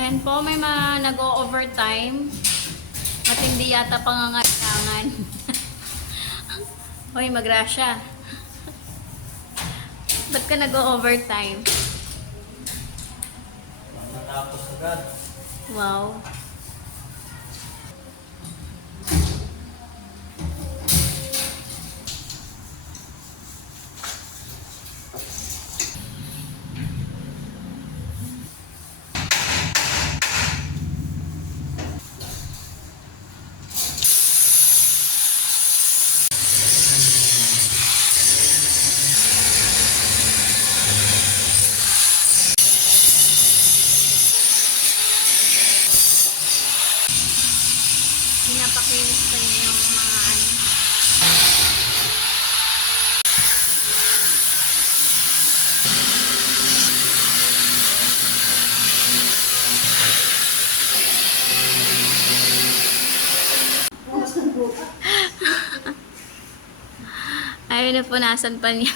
Ayan po, may mga nag-o-overtime. Matindi yata pangangailangan. Hoy, magrasya. Ba't ka nag-o-overtime? Natapos agad. Wow. Pinapakinis pa niya yung mga ano. Ayun na, punasan pa niya.